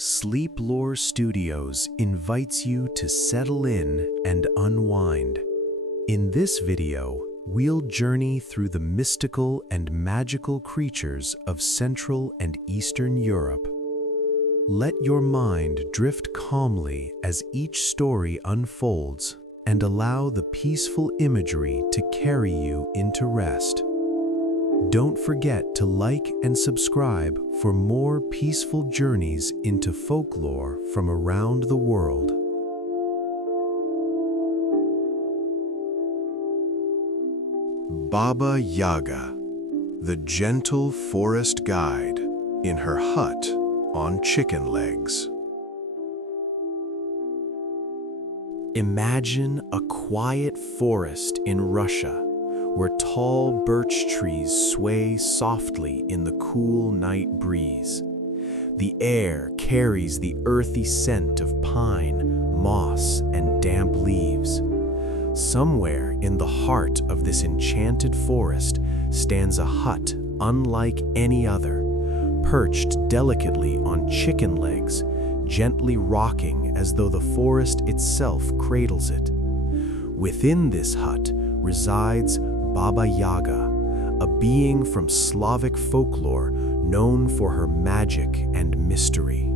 Folklore Studios invites you to settle in and unwind. In this video, we'll journey through the mystical and magical creatures of Central and Eastern Europe. Let your mind drift calmly as each story unfolds and allow the peaceful imagery to carry you into rest. Don't forget to like and subscribe for more peaceful journeys into folklore from around the world. Baba Yaga, the gentle forest guide, in her hut on chicken legs. Imagine a quiet forest in Russia, where tall birch trees sway softly in the cool night breeze. The air carries the earthy scent of pine, moss, and damp leaves. Somewhere in the heart of this enchanted forest stands a hut unlike any other, perched delicately on chicken legs, gently rocking as though the forest itself cradles it. Within this hut resides Baba Yaga, a being from Slavic folklore known for her magic and mystery.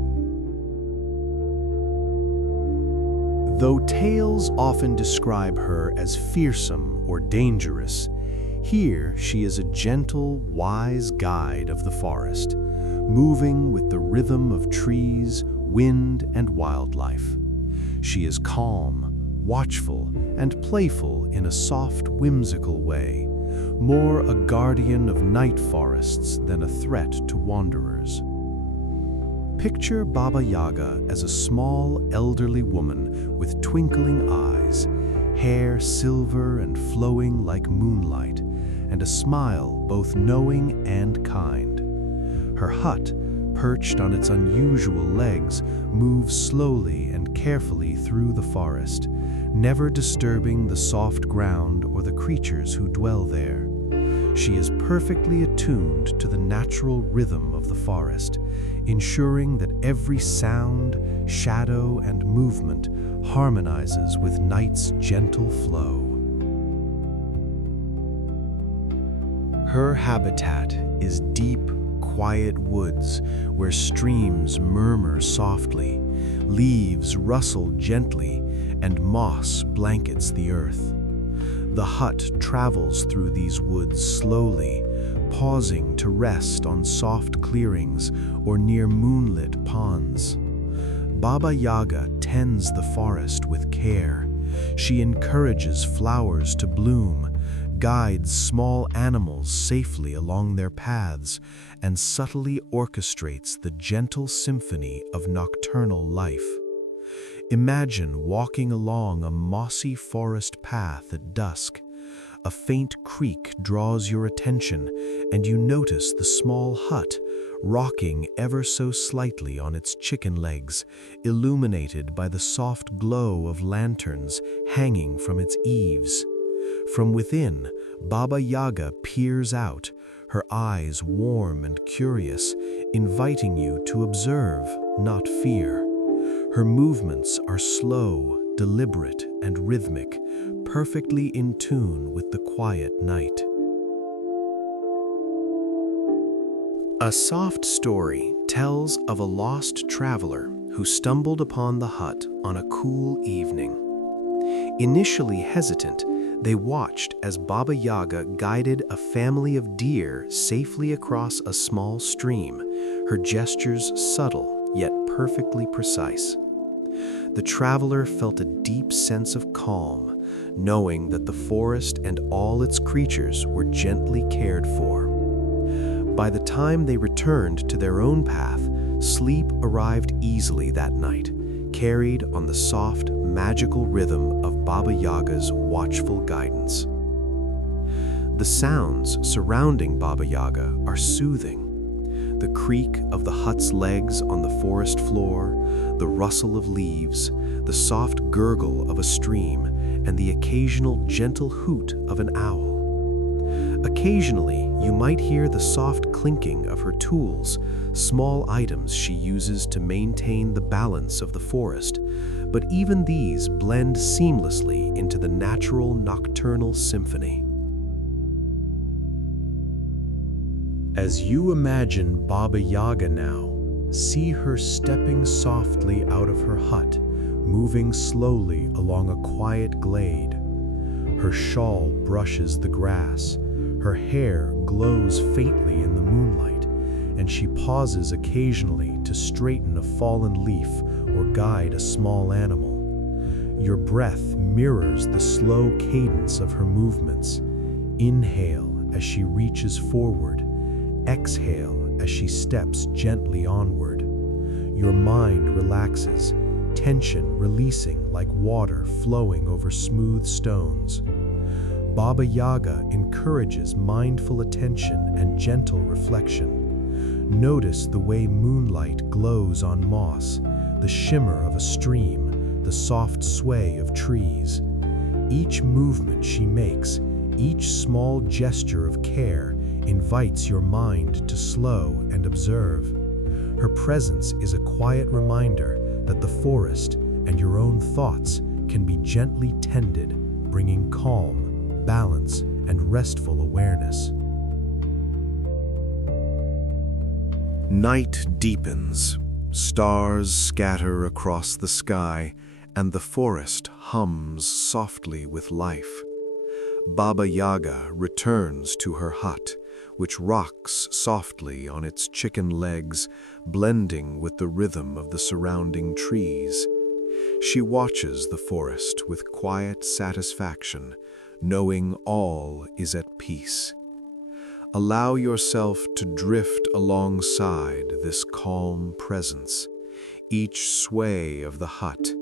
Though tales often describe her as fearsome or dangerous, here she is a gentle, wise guide of the forest, moving with the rhythm of trees, wind, and wildlife. She is calm, watchful, and playful in a soft, whimsical way, more a guardian of night forests than a threat to wanderers. Picture Baba Yaga as a small, elderly woman with twinkling eyes, hair silver and flowing like moonlight, and a smile both knowing and kind. Her hut, perched on its unusual legs, moves slowly and carefully through the forest, never disturbing the soft ground or the creatures who dwell there. She is perfectly attuned to the natural rhythm of the forest, ensuring that every sound, shadow, and movement harmonizes with night's gentle flow. Her habitat is deep, quiet woods where streams murmur softly, leaves rustle gently, and moss blankets the earth. The hut travels through these woods slowly, pausing to rest on soft clearings or near moonlit ponds. Baba Yaga tends the forest with care. She encourages flowers to bloom, guides small animals safely along their paths, and subtly orchestrates the gentle symphony of nocturnal life. Imagine walking along a mossy forest path at dusk. A faint creak draws your attention, and you notice the small hut, rocking ever so slightly on its chicken legs, illuminated by the soft glow of lanterns hanging from its eaves. From within, Baba Yaga peers out, her eyes warm and curious, inviting you to observe, not fear. Her movements are slow, deliberate, and rhythmic, perfectly in tune with the quiet night. A soft story tells of a lost traveler who stumbled upon the hut on a cool evening. Initially hesitant, they watched as Baba Yaga guided a family of deer safely across a small stream, her gestures subtle yet perfectly precise. The traveler felt a deep sense of calm, knowing that the forest and all its creatures were gently cared for. By the time they returned to their own path, sleep arrived easily that night, carried on the soft, magical rhythm of Baba Yaga's watchful guidance. The sounds surrounding Baba Yaga are soothing. The creak of the hut's legs on the forest floor, the rustle of leaves, the soft gurgle of a stream, and the occasional gentle hoot of an owl. Occasionally, you might hear the soft clinking of her tools, small items she uses to maintain the balance of the forest, but even these blend seamlessly into the natural nocturnal symphony. As you imagine Baba Yaga now, see her stepping softly out of her hut, moving slowly along a quiet glade. Her shawl brushes the grass, her hair glows faintly in the moonlight, and she pauses occasionally to straighten a fallen leaf or guide a small animal. Your breath mirrors the slow cadence of her movements. Inhale as she reaches forward, exhale as she steps gently onward. Your mind relaxes, tension releasing like water flowing over smooth stones. Baba Yaga encourages mindful attention and gentle reflection. Notice the way moonlight glows on moss, the shimmer of a stream, the soft sway of trees. Each movement she makes, each small gesture of care, invites your mind to slow and observe. Her presence is a quiet reminder that the forest and your own thoughts can be gently tended, bringing calm, balance, and restful awareness. Night deepens, stars scatter across the sky, and the forest hums softly with life. Baba Yaga returns to her hut, which rocks softly on its chicken legs, blending with the rhythm of the surrounding trees. She watches the forest with quiet satisfaction, knowing all is at peace. Allow yourself to drift alongside this calm presence. Each sway of the hut,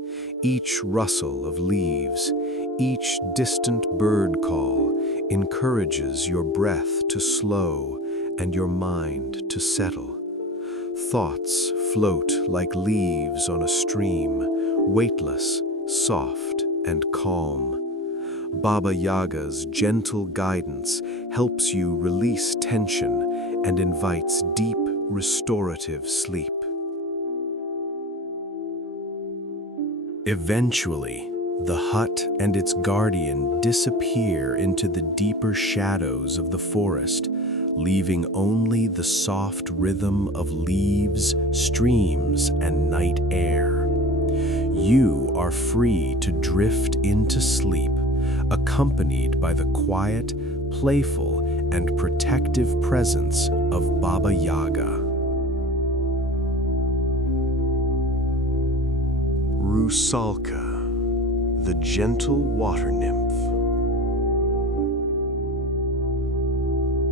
each rustle of leaves, each distant bird call encourages your breath to slow and your mind to settle. Thoughts float like leaves on a stream, weightless, soft, and calm. Baba Yaga's gentle guidance helps you release tension and invites deep, restorative sleep. Eventually, the hut and its guardian disappear into the deeper shadows of the forest, leaving only the soft rhythm of leaves, streams, and night air. You are free to drift into sleep, accompanied by the quiet, playful, and protective presence of Baba Yaga. Rusalka, the gentle water nymph.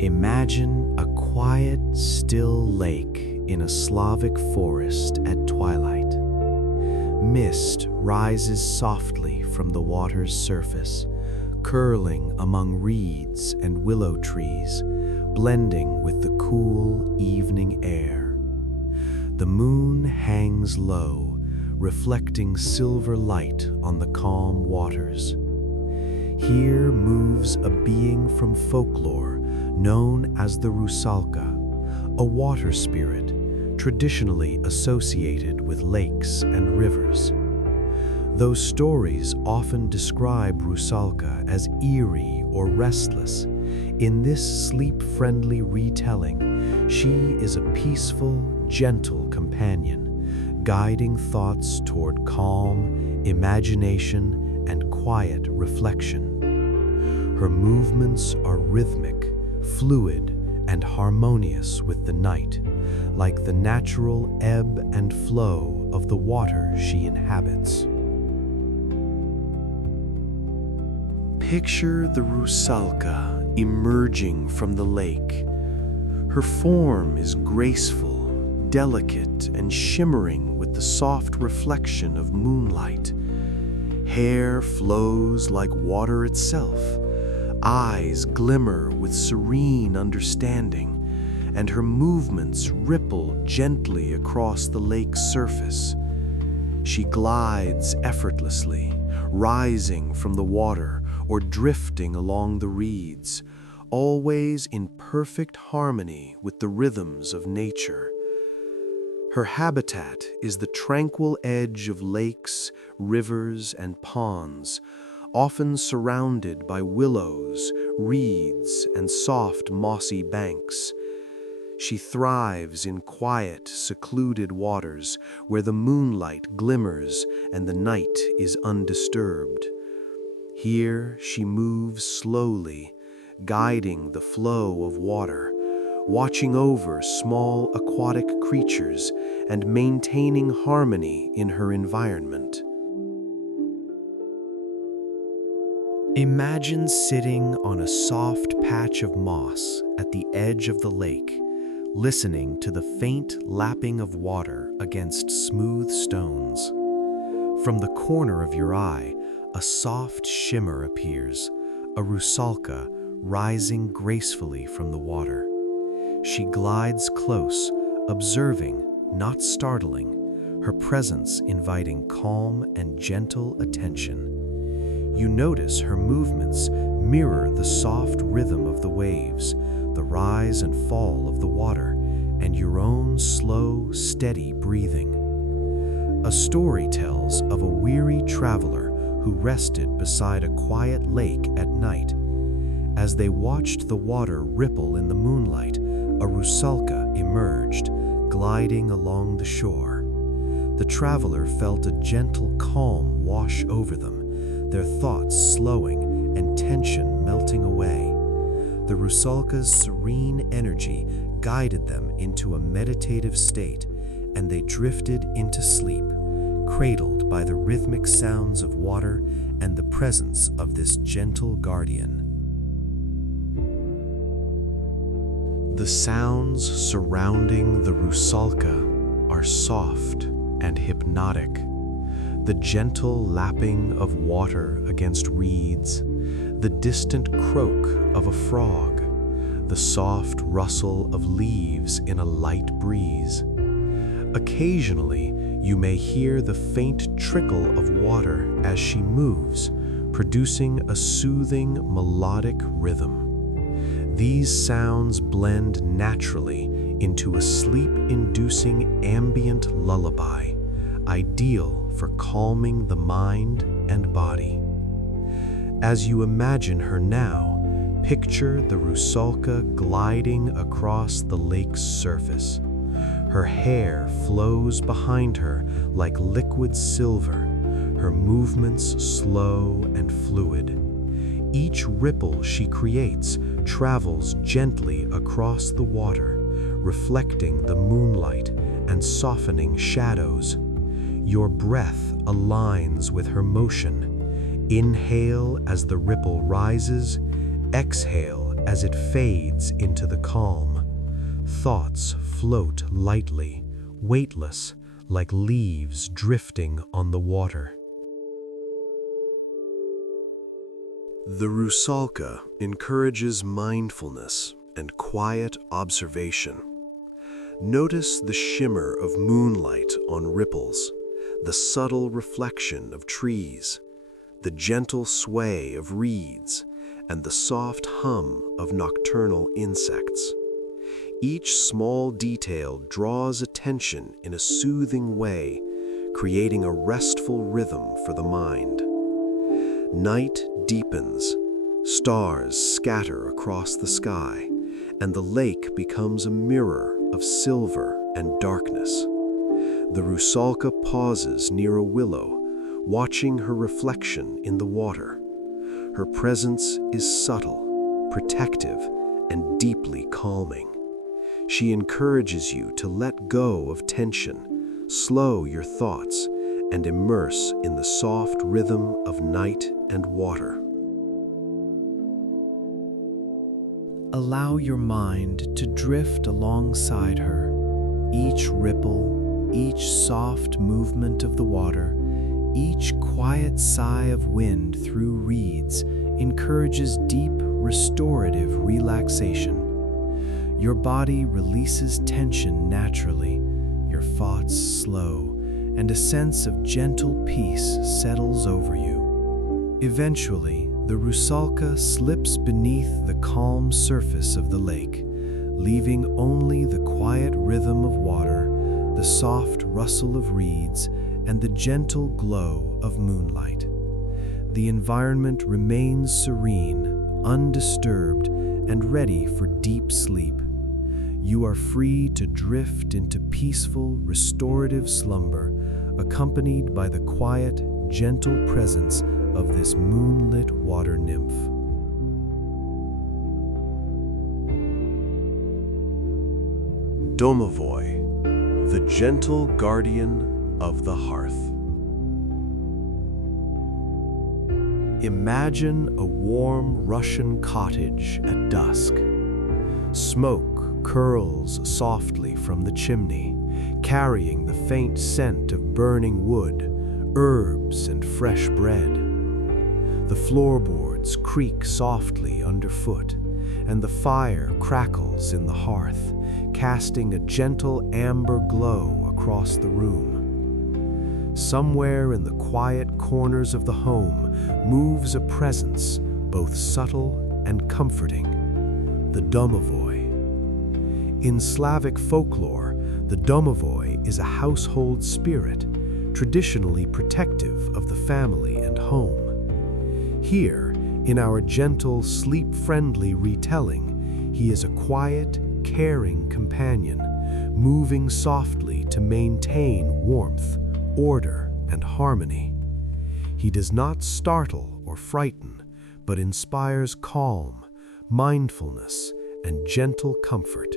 Imagine a quiet, still lake in a Slavic forest at twilight. Mist rises softly from the water's surface, curling among reeds and willow trees, blending with the cool evening air. The moon hangs low, reflecting silver light on the calm waters. Here moves a being from folklore known as the Rusalka, a water spirit traditionally associated with lakes and rivers. Though stories often describe Rusalka as eerie or restless, in this sleep-friendly retelling, she is a peaceful, gentle companion, guiding thoughts toward calm, imagination, and quiet reflection. Her movements are rhythmic, fluid, and harmonious with the night, like the natural ebb and flow of the water she inhabits. Picture the Rusalka emerging from the lake. Her form is graceful, delicate, and shimmering with the soft reflection of moonlight. Hair flows like water itself, eyes glimmer with serene understanding, and her movements ripple gently across the lake's surface. She glides effortlessly, rising from the water or drifting along the reeds, always in perfect harmony with the rhythms of nature. Her habitat is the tranquil edge of lakes, rivers, and ponds, often surrounded by willows, reeds, and soft mossy banks. She thrives in quiet, secluded waters where the moonlight glimmers and the night is undisturbed. Here she moves slowly, guiding the flow of water, watching over small aquatic creatures and maintaining harmony in her environment. Imagine sitting on a soft patch of moss at the edge of the lake, listening to the faint lapping of water against smooth stones. From the corner of your eye, a soft shimmer appears, a rusalka rising gracefully from the water. She glides close, observing, not startling, her presence inviting calm and gentle attention. You notice her movements mirror the soft rhythm of the waves, the rise and fall of the water, and your own slow, steady breathing. A story tells of a weary traveler who rested beside a quiet lake at night. As they watched the water ripple in the moonlight, a rusalka emerged, gliding along the shore. The traveler felt a gentle calm wash over them, their thoughts slowing and tension melting away. The rusalka's serene energy guided them into a meditative state, and they drifted into sleep, cradled by the rhythmic sounds of water and the presence of this gentle guardian. The sounds surrounding the rusalka are soft and hypnotic. The gentle lapping of water against reeds, the distant croak of a frog, the soft rustle of leaves in a light breeze. Occasionally, you may hear the faint trickle of water as she moves, producing a soothing, melodic rhythm. These sounds blend naturally into a sleep-inducing ambient lullaby, ideal for calming the mind and body. As you imagine her now, picture the rusalka gliding across the lake's surface. Her hair flows behind her like liquid silver, her movements slow and fluid. Each ripple she creates travels gently across the water, reflecting the moonlight and softening shadows. Your breath aligns with her motion. Inhale as the ripple rises, exhale as it fades into the calm. Thoughts float lightly, weightless, like leaves drifting on the water. The rusalka encourages mindfulness and quiet observation. Notice the shimmer of moonlight on ripples, the subtle reflection of trees, the gentle sway of reeds, and the soft hum of nocturnal insects. Each small detail draws attention in a soothing way, creating a restful rhythm for the mind. Night deepens, stars scatter across the sky, and the lake becomes a mirror of silver and darkness. The rusalka pauses near a willow, watching her reflection in the water. Her presence is subtle, protective, and deeply calming. She encourages you to let go of tension, slow your thoughts, and immerse in the soft rhythm of night and water. Allow your mind to drift alongside her. Each ripple, each soft movement of the water, each quiet sigh of wind through reeds encourages deep, restorative relaxation. Your body releases tension naturally, your thoughts slow, and a sense of gentle peace settles over you. Eventually, the the rusalka slips beneath the calm surface of the lake, leaving only the quiet rhythm of water, the soft rustle of reeds, and the gentle glow of moonlight. The environment remains serene, undisturbed, and ready for deep sleep. You are free to drift into peaceful, restorative slumber, accompanied by the quiet, gentle presence of this moonlit water nymph. Domovoi, the gentle guardian of the hearth. Imagine a warm Russian cottage at dusk. Smoke curls softly from the chimney, carrying the faint scent of burning wood, herbs, and fresh bread. The floorboards creak softly underfoot, and the fire crackles in the hearth, casting a gentle amber glow across the room. Somewhere in the quiet corners of the home moves a presence both subtle and comforting, the domovoi. In Slavic folklore, the domovoi is a household spirit, traditionally protective of the family and home. Here, in our gentle, sleep-friendly retelling, he is a quiet, caring companion, moving softly to maintain warmth, order, and harmony. He does not startle or frighten, but inspires calm, mindfulness, and gentle comfort.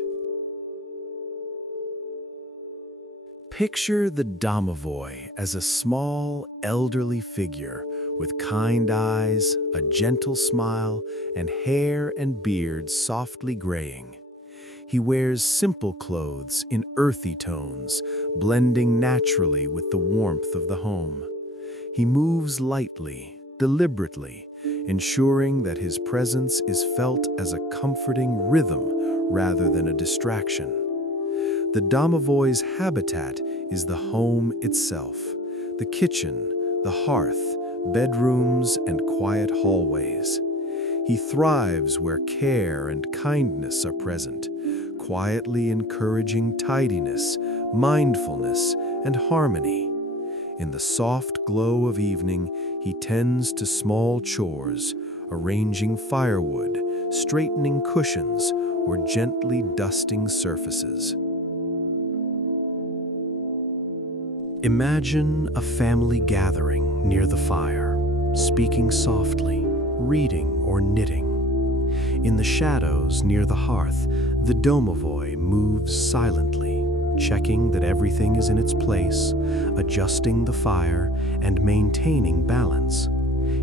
Picture the domovoi as a small, elderly figure with kind eyes, a gentle smile, and hair and beard softly graying. He wears simple clothes in earthy tones, blending naturally with the warmth of the home. He moves lightly, deliberately, ensuring that his presence is felt as a comforting rhythm rather than a distraction. The domovoi's habitat is the home itself, the kitchen, the hearth, bedrooms, and quiet hallways. He thrives where care and kindness are present, quietly encouraging tidiness, mindfulness, and harmony. In the soft glow of evening, he tends to small chores, arranging firewood, straightening cushions, or gently dusting surfaces. Imagine a family gathering near the fire, speaking softly, reading or knitting. In the shadows near the hearth, the domovoi moves silently, checking that everything is in its place, adjusting the fire, and maintaining balance.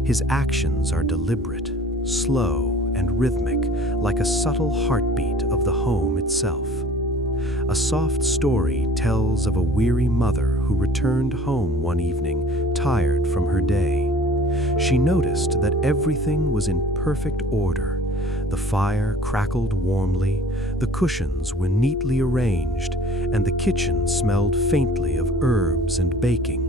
His actions are deliberate, slow, and rhythmic, like a subtle heartbeat of the home itself. A soft story tells of a weary mother who returned home one evening, tired from her day. She noticed that everything was in perfect order. The fire crackled warmly, the cushions were neatly arranged, and the kitchen smelled faintly of herbs and baking.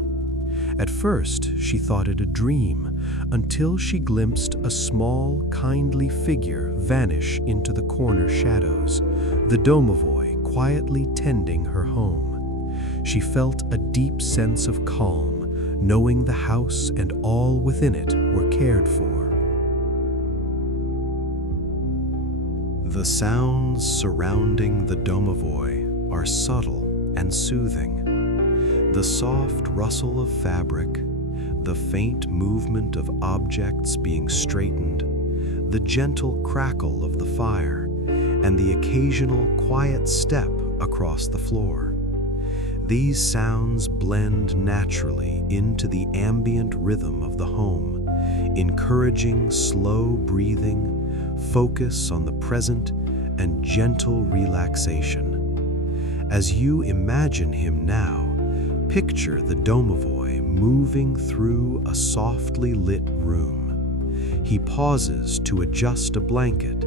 At first, she thought it a dream, until she glimpsed a small, kindly figure vanish into the corner shadows, the domovoi quietly tending her home. She felt a deep sense of calm, knowing the house and all within it were cared for. The sounds surrounding the domovoi are subtle and soothing. The soft rustle of fabric, the faint movement of objects being straightened, the gentle crackle of the fire, and the occasional quiet step across the floor. These sounds blend naturally into the ambient rhythm of the home, encouraging slow breathing, focus on the present, and gentle relaxation. As you imagine him now, picture the domovoi moving through a softly lit room. He pauses to adjust a blanket,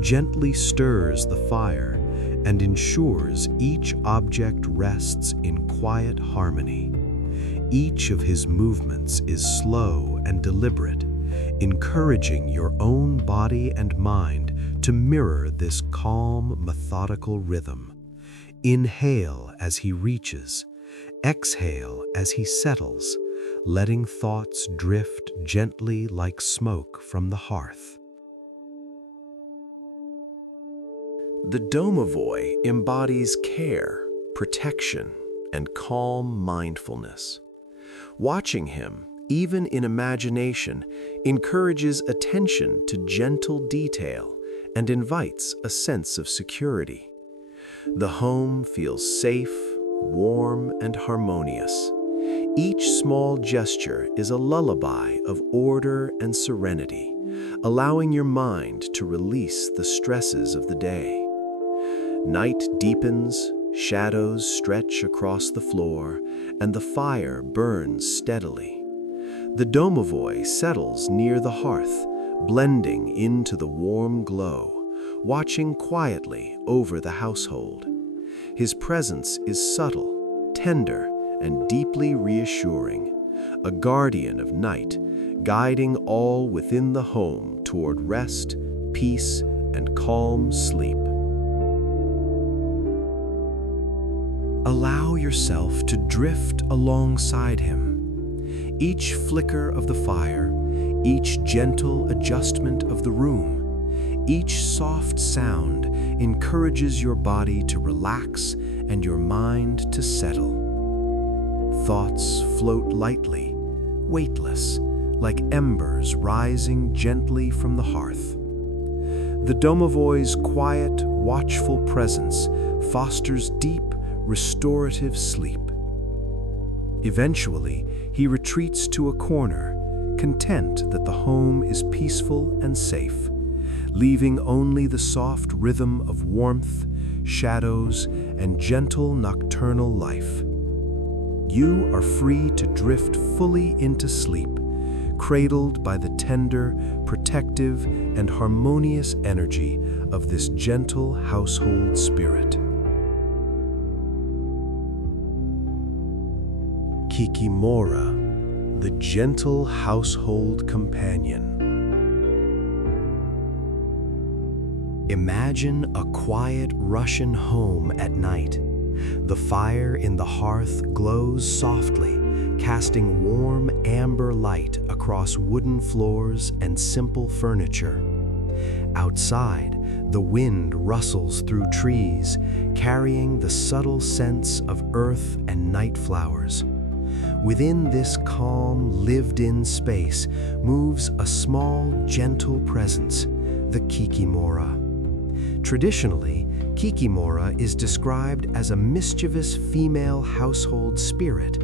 gently stirs the fire, and ensures each object rests in quiet harmony. Each of his movements is slow and deliberate, encouraging your own body and mind to mirror this calm, methodical rhythm. Inhale as he reaches, exhale as he settles, letting thoughts drift gently like smoke from the hearth. The domovoi embodies care, protection, and calm mindfulness. Watching him, even in imagination, encourages attention to gentle detail and invites a sense of security. The home feels safe, warm, and harmonious. Each small gesture is a lullaby of order and serenity, allowing your mind to release the stresses of the day. Night deepens, shadows stretch across the floor, and the fire burns steadily. The domovoi settles near the hearth, blending into the warm glow, watching quietly over the household. His presence is subtle, tender, and deeply reassuring, a guardian of night, guiding all within the home toward rest, peace, and calm sleep. Allow yourself to drift alongside him. Each flicker of the fire, each gentle adjustment of the room, each soft sound encourages your body to relax and your mind to settle. Thoughts float lightly, weightless, like embers rising gently from the hearth. The domovoi's quiet, watchful presence fosters deep, restorative sleep. Eventually, he retreats to a corner, content that the home is peaceful and safe, leaving only the soft rhythm of warmth, shadows, and gentle nocturnal life. You are free to drift fully into sleep, cradled by the tender, protective, and harmonious energy of this gentle household spirit. Kikimora, the gentle household companion. Imagine a quiet Russian home at night. The fire in the hearth glows softly, casting warm amber light across wooden floors and simple furniture. Outside, the wind rustles through trees, carrying the subtle scents of earth and night flowers. Within this calm, lived-in space moves a small, gentle presence, the kikimora. Traditionally, kikimora is described as a mischievous female household spirit.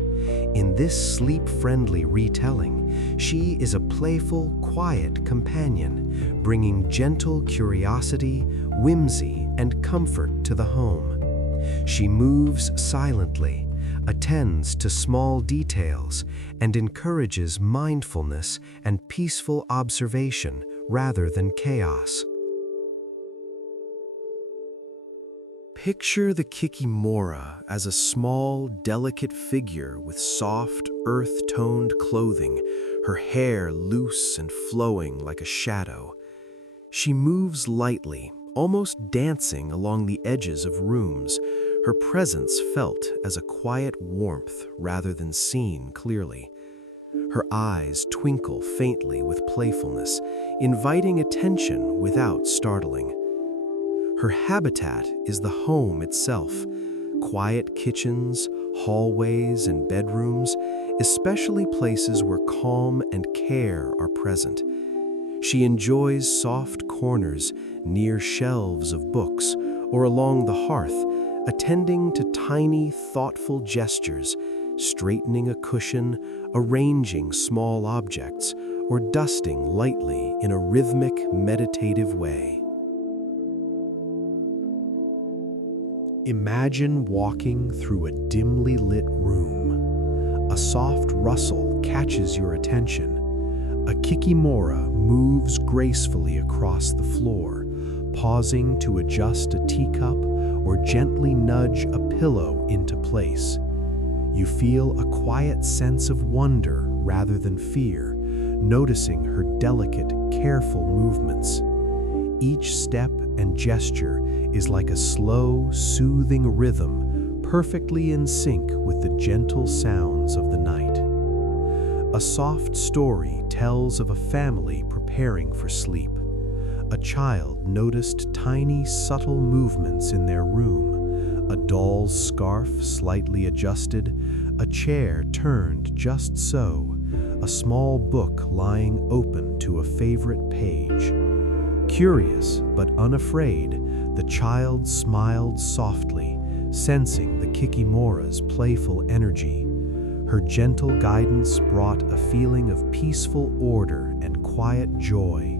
In this sleep-friendly retelling, she is a playful, quiet companion, bringing gentle curiosity, whimsy, and comfort to the home. She moves silently, attends to small details, and encourages mindfulness and peaceful observation rather than chaos. Picture the kikimora as a small, delicate figure with soft, earth-toned clothing, her hair loose and flowing like a shadow. She moves lightly, almost dancing along the edges of rooms, her presence felt as a quiet warmth rather than seen clearly. Her eyes twinkle faintly with playfulness, inviting attention without startling. Her habitat is the home itself, quiet kitchens, hallways, and bedrooms, especially places where calm and care are present. She enjoys soft corners near shelves of books or along the hearth, attending to tiny, thoughtful gestures, straightening a cushion, arranging small objects, or dusting lightly in a rhythmic, meditative way. Imagine walking through a dimly lit room. A soft rustle catches your attention. A kikimora moves gracefully across the floor, pausing to adjust a teacup or gently nudge a pillow into place. You feel a quiet sense of wonder rather than fear, noticing her delicate, careful movements. Each step and gesture is like a slow, soothing rhythm, perfectly in sync with the gentle sounds of the night. A soft story tells of a family preparing for sleep. A child noticed tiny, subtle movements in their room, a doll's scarf slightly adjusted, a chair turned just so, a small book lying open to a favorite page. Curious but unafraid, the child smiled softly, sensing the Kikimora's playful energy. Her gentle guidance brought a feeling of peaceful order and quiet joy,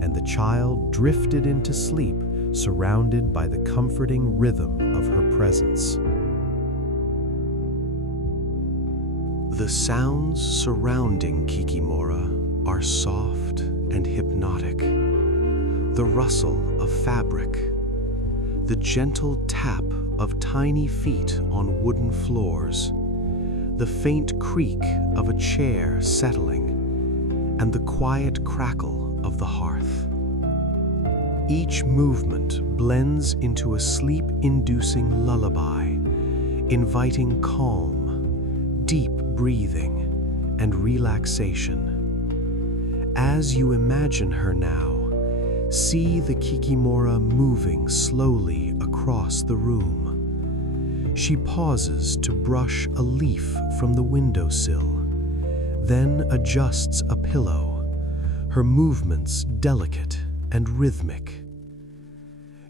and the child drifted into sleep, surrounded by the comforting rhythm of her presence. The sounds surrounding Kikimora are soft and hypnotic. The rustle of fabric, the gentle tap of tiny feet on wooden floors, the faint creak of a chair settling, and the quiet crackle of the hearth. Each movement blends into a sleep-inducing lullaby, inviting calm, deep breathing, and relaxation. As you imagine her now, see the Kikimora moving slowly across the room. She pauses to brush a leaf from the windowsill, then adjusts a pillow, her movements delicate and rhythmic.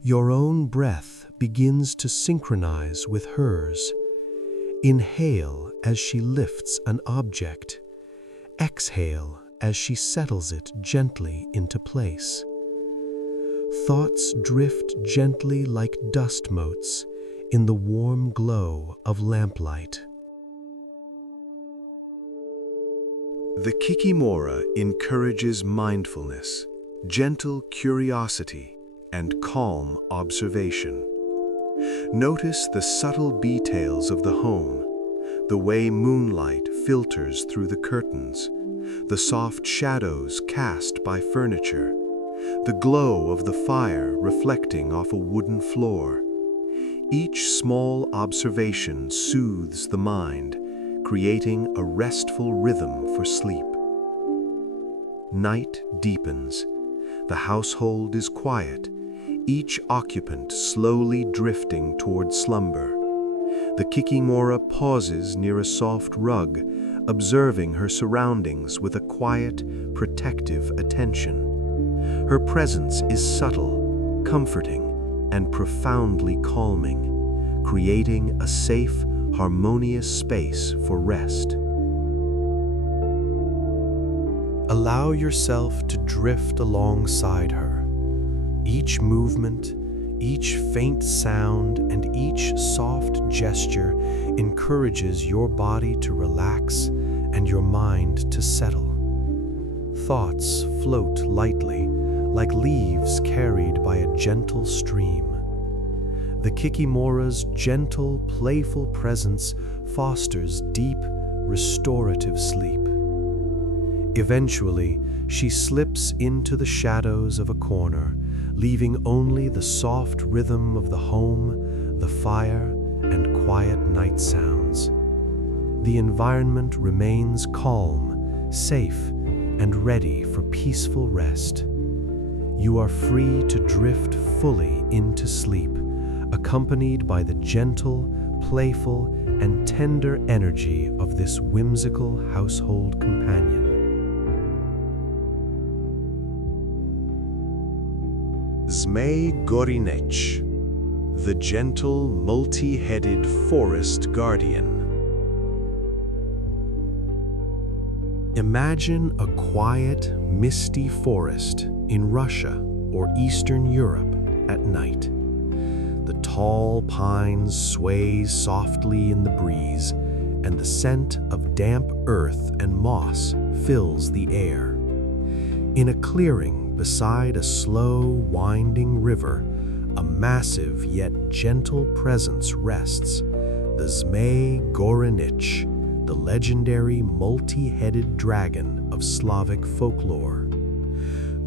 Your own breath begins to synchronize with hers. Inhale as she lifts an object. Exhale as she settles it gently into place. Thoughts drift gently like dust motes in the warm glow of lamplight. The Kikimora encourages mindfulness, gentle curiosity, and calm observation. Notice the subtle details of the home, the way moonlight filters through the curtains, the soft shadows cast by furniture, the glow of the fire reflecting off a wooden floor. Each small observation soothes the mind, creating a restful rhythm for sleep. Night deepens. The household is quiet, each occupant slowly drifting toward slumber. The Kikimora pauses near a soft rug, observing her surroundings with a quiet, protective attention. Her presence is subtle, comforting, and profoundly calming, creating a safe, harmonious space for rest. Allow yourself to drift alongside her. Each movement, each faint sound, and each soft gesture encourages your body to relax and your mind to settle. Thoughts float lightly, like leaves carried by a gentle stream. The Kikimora's gentle, playful presence fosters deep, restorative sleep. Eventually, she slips into the shadows of a corner, leaving only the soft rhythm of the home, the fire, and quiet night sounds. The environment remains calm, safe, and ready for peaceful rest. You are free to drift fully into sleep, accompanied by the gentle, playful, and tender energy of this whimsical household companion. Zmej Gorinech, the gentle, multi-headed forest guardian. Imagine a quiet, misty forest in Russia or Eastern Europe at night. The tall pines sway softly in the breeze, and the scent of damp earth and moss fills the air. In a clearing beside a slow, winding river, a massive yet gentle presence rests, the Zmej Gorinech, the legendary multi-headed dragon of of Slavic folklore.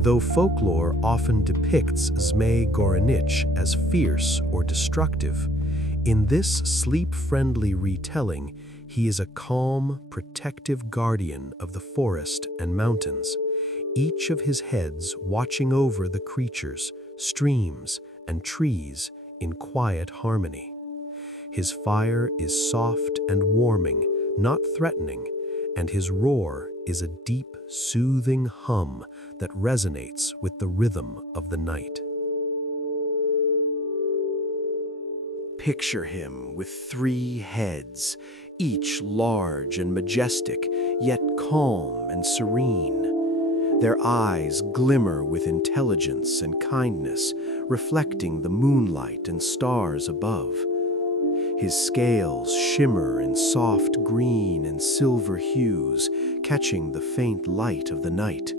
Though folklore often depicts Zmej Gorynych as fierce or destructive, in this sleep-friendly retelling, he is a calm, protective guardian of the forest and mountains, each of his heads watching over the creatures, streams, and trees in quiet harmony. His fire is soft and warming, not threatening, and his roar is a deep, soothing hum that resonates with the rhythm of the night. Picture him with 3 heads, each large and majestic, yet calm and serene. Their eyes glimmer with intelligence and kindness, reflecting the moonlight and stars above. His scales shimmer in soft green and silver hues, catching the faint light of the night.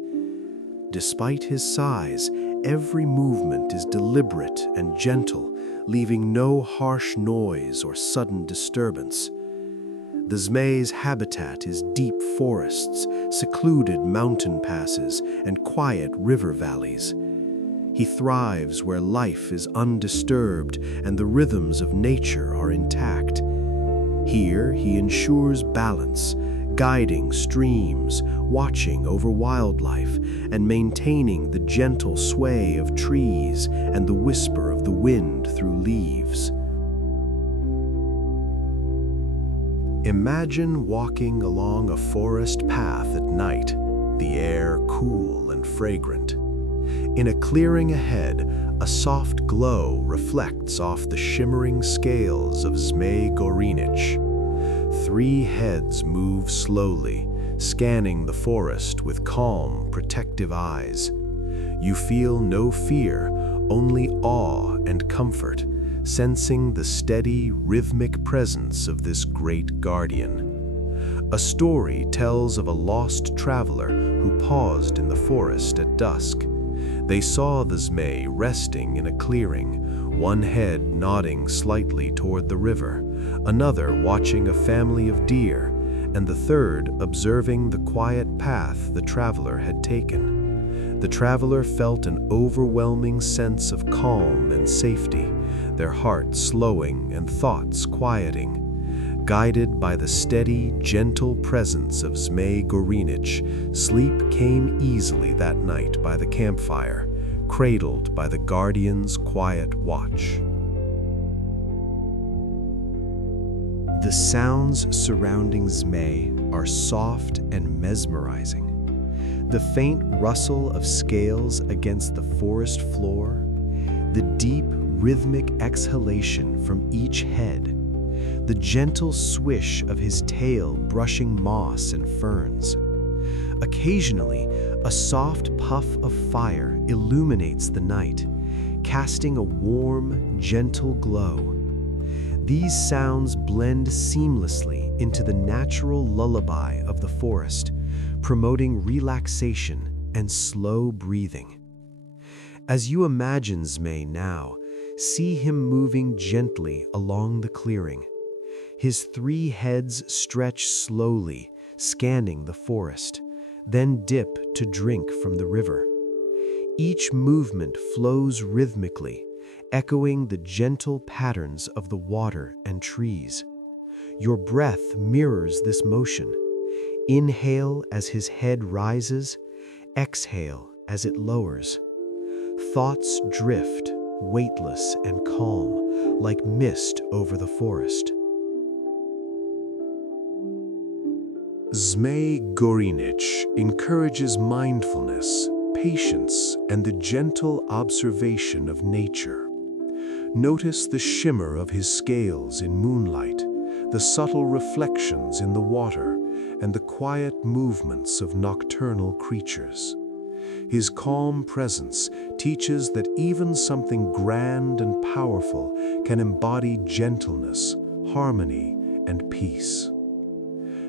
Despite his size, every movement is deliberate and gentle, leaving no harsh noise or sudden disturbance. The Zmej's habitat is deep forests, secluded mountain passes, and quiet river valleys. He thrives where life is undisturbed and the rhythms of nature are intact. Here he ensures balance, guiding streams, watching over wildlife, and maintaining the gentle sway of trees and the whisper of the wind through leaves. Imagine walking along a forest path at night, the air cool and fragrant. In a clearing ahead, a soft glow reflects off the shimmering scales of Zmej Gorynych. 3 heads move slowly, scanning the forest with calm, protective eyes. You feel no fear, only awe and comfort, sensing the steady, rhythmic presence of this great guardian. A story tells of a lost traveler who paused in the forest at dusk. They saw the Zmej resting in a clearing, one head nodding slightly toward the river, another watching a family of deer, and the third observing the quiet path the traveler had taken. The traveler felt an overwhelming sense of calm and safety, their hearts slowing and thoughts quieting. Guided by the steady, gentle presence of Zmej Gorynych, sleep came easily that night by the campfire, cradled by the guardian's quiet watch. The sounds surrounding Zmej are soft and mesmerizing. The faint rustle of scales against the forest floor, the deep, rhythmic exhalation from each head, the gentle swish of his tail brushing moss and ferns. Occasionally, a soft puff of fire illuminates the night, casting a warm, gentle glow. These sounds blend seamlessly into the natural lullaby of the forest, promoting relaxation and slow breathing. As you imagine Zmej now, see him moving gently along the clearing. His 3 heads stretch slowly, scanning the forest, then dip to drink from the river. Each movement flows rhythmically, echoing the gentle patterns of the water and trees. Your breath mirrors this motion. Inhale as his head rises, exhale as it lowers. Thoughts drift, weightless and calm, like mist over the forest. Zmej Gorynych encourages mindfulness, patience, and the gentle observation of nature. Notice the shimmer of his scales in moonlight, the subtle reflections in the water, and the quiet movements of nocturnal creatures. His calm presence teaches that even something grand and powerful can embody gentleness, harmony, and peace.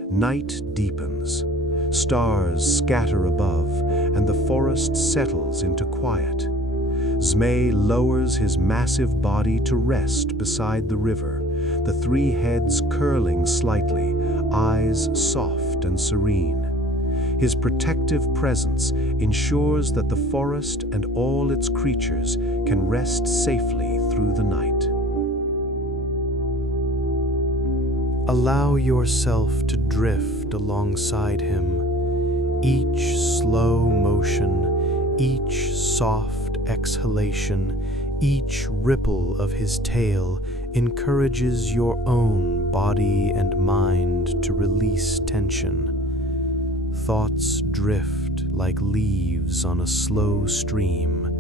Night deepens, stars scatter above, and the forest settles into quiet. Zmej lowers his massive body to rest beside the river, the 3 heads curling slightly, eyes soft and serene. His protective presence ensures that the forest and all its creatures can rest safely through the night. Allow yourself to drift alongside him. Each slow motion, each soft exhalation, each ripple of his tail encourages your own body and mind to release tension. Thoughts drift like leaves on a slow stream.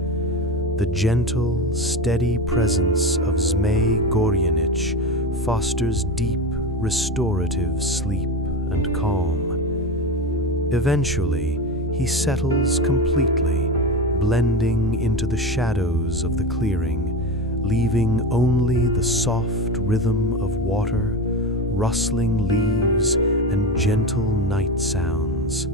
The gentle, steady presence of Zmej Gorjenich fosters deep, restorative sleep and calm. Eventually, he settles completely, blending into the shadows of the clearing, leaving only the soft rhythm of water, rustling leaves, and gentle night sounds.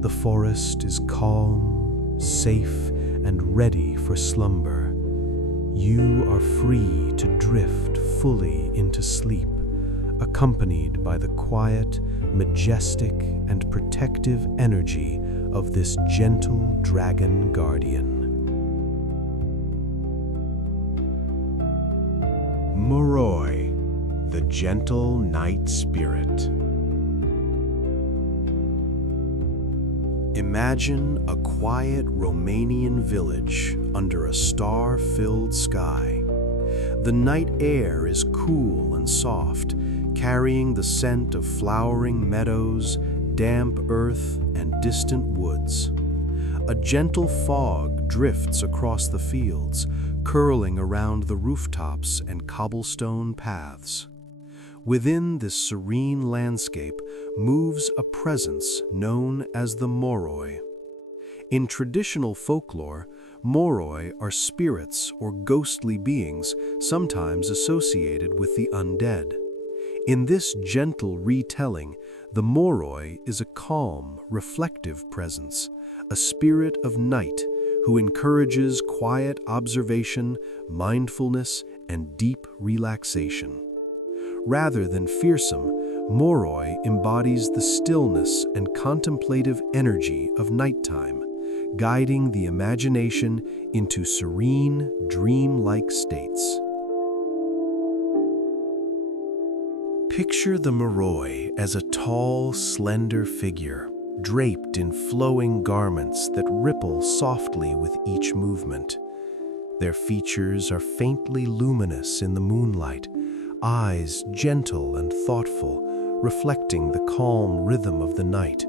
The forest is calm, safe, and ready for slumber. You are free to drift fully into sleep, accompanied by the quiet, majestic, and protective energy of this gentle dragon guardian. Moroi, the gentle night spirit. Imagine a quiet Romanian village under a star-filled sky. The night air is cool and soft, carrying the scent of flowering meadows, damp earth, and distant woods. A gentle fog drifts across the fields, curling around the rooftops and cobblestone paths. Within this serene landscape moves a presence known as the Moroi. In traditional folklore, Moroi are spirits or ghostly beings sometimes associated with the undead. In this gentle retelling, the Moroi is a calm, reflective presence, a spirit of night who encourages quiet observation, mindfulness, and deep relaxation. Rather than fearsome, Moroi embodies the stillness and contemplative energy of nighttime, guiding the imagination into serene, dreamlike states. Picture the Moroi as a tall, slender figure, draped in flowing garments that ripple softly with each movement. Their features are faintly luminous in the moonlight, eyes gentle and thoughtful, reflecting the calm rhythm of the night.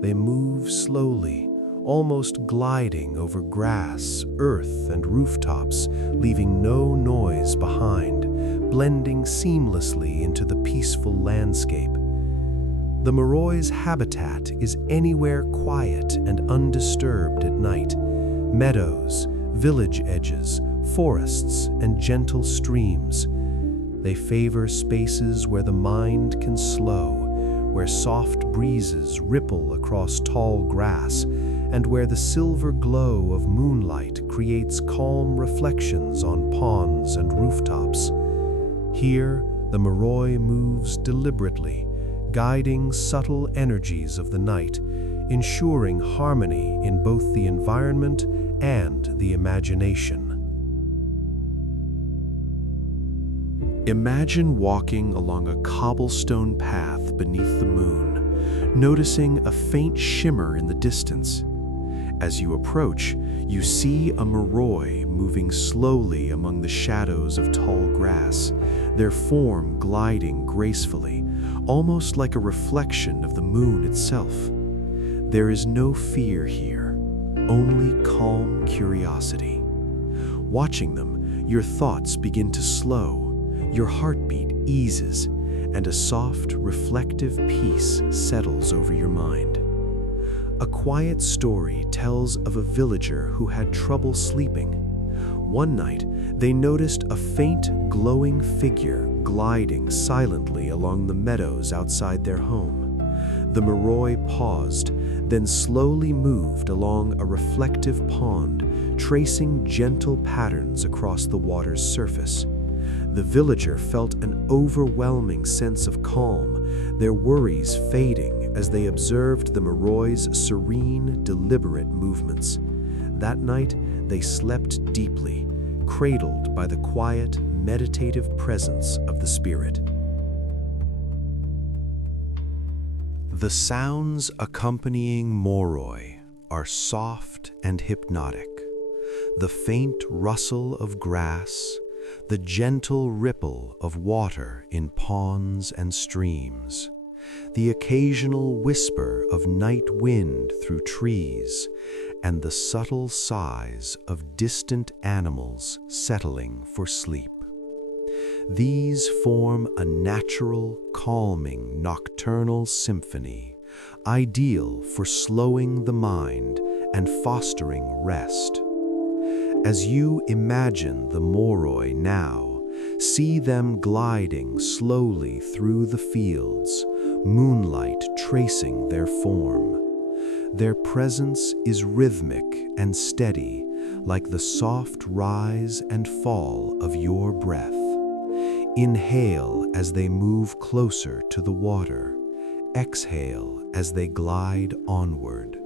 They move slowly, almost gliding over grass, earth, and rooftops, leaving no noise behind, blending seamlessly into the peaceful landscape. The Moroi's habitat is anywhere quiet and undisturbed at night. Meadows, village edges, forests, and gentle streams. They favor spaces where the mind can slow, where soft breezes ripple across tall grass, and where the silver glow of moonlight creates calm reflections on ponds and rooftops. Here, the Moroi moves deliberately, guiding subtle energies of the night, ensuring harmony in both the environment and the imagination. Imagine walking along a cobblestone path beneath the moon, noticing a faint shimmer in the distance. As you approach, you see a Moroi moving slowly among the shadows of tall grass, their form gliding gracefully, almost like a reflection of the moon itself. There is no fear here, only calm curiosity. Watching them, your thoughts begin to slow, your heartbeat eases, and a soft, reflective peace settles over your mind. A quiet story tells of a villager who had trouble sleeping. One night, they noticed a faint, glowing figure gliding silently along the meadows outside their home. The Moroi paused, then slowly moved along a reflective pond, tracing gentle patterns across the water's surface. The villager felt an overwhelming sense of calm, their worries fading as they observed the Moruy's serene, deliberate movements. That night, they slept deeply, cradled by the quiet, meditative presence of the spirit. The sounds accompanying Moruy are soft and hypnotic. The faint rustle of grass, the gentle ripple of water in ponds and streams, the occasional whisper of night wind through trees, and the subtle sighs of distant animals settling for sleep. These form a natural, calming, nocturnal symphony, ideal for slowing the mind and fostering rest. As you imagine the Moruy now, see them gliding slowly through the fields, moonlight tracing their form. Their presence is rhythmic and steady, like the soft rise and fall of your breath. Inhale as they move closer to the water. Exhale as they glide onward.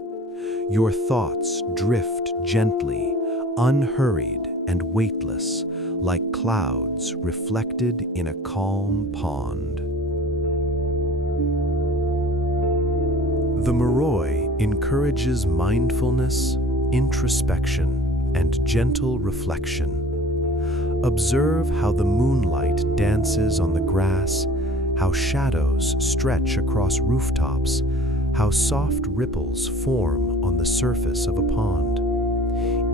Your thoughts drift gently, unhurried and weightless, like clouds reflected in a calm pond. The Moruy encourages mindfulness, introspection, and gentle reflection. Observe how the moonlight dances on the grass, how shadows stretch across rooftops, how soft ripples form on the surface of a pond.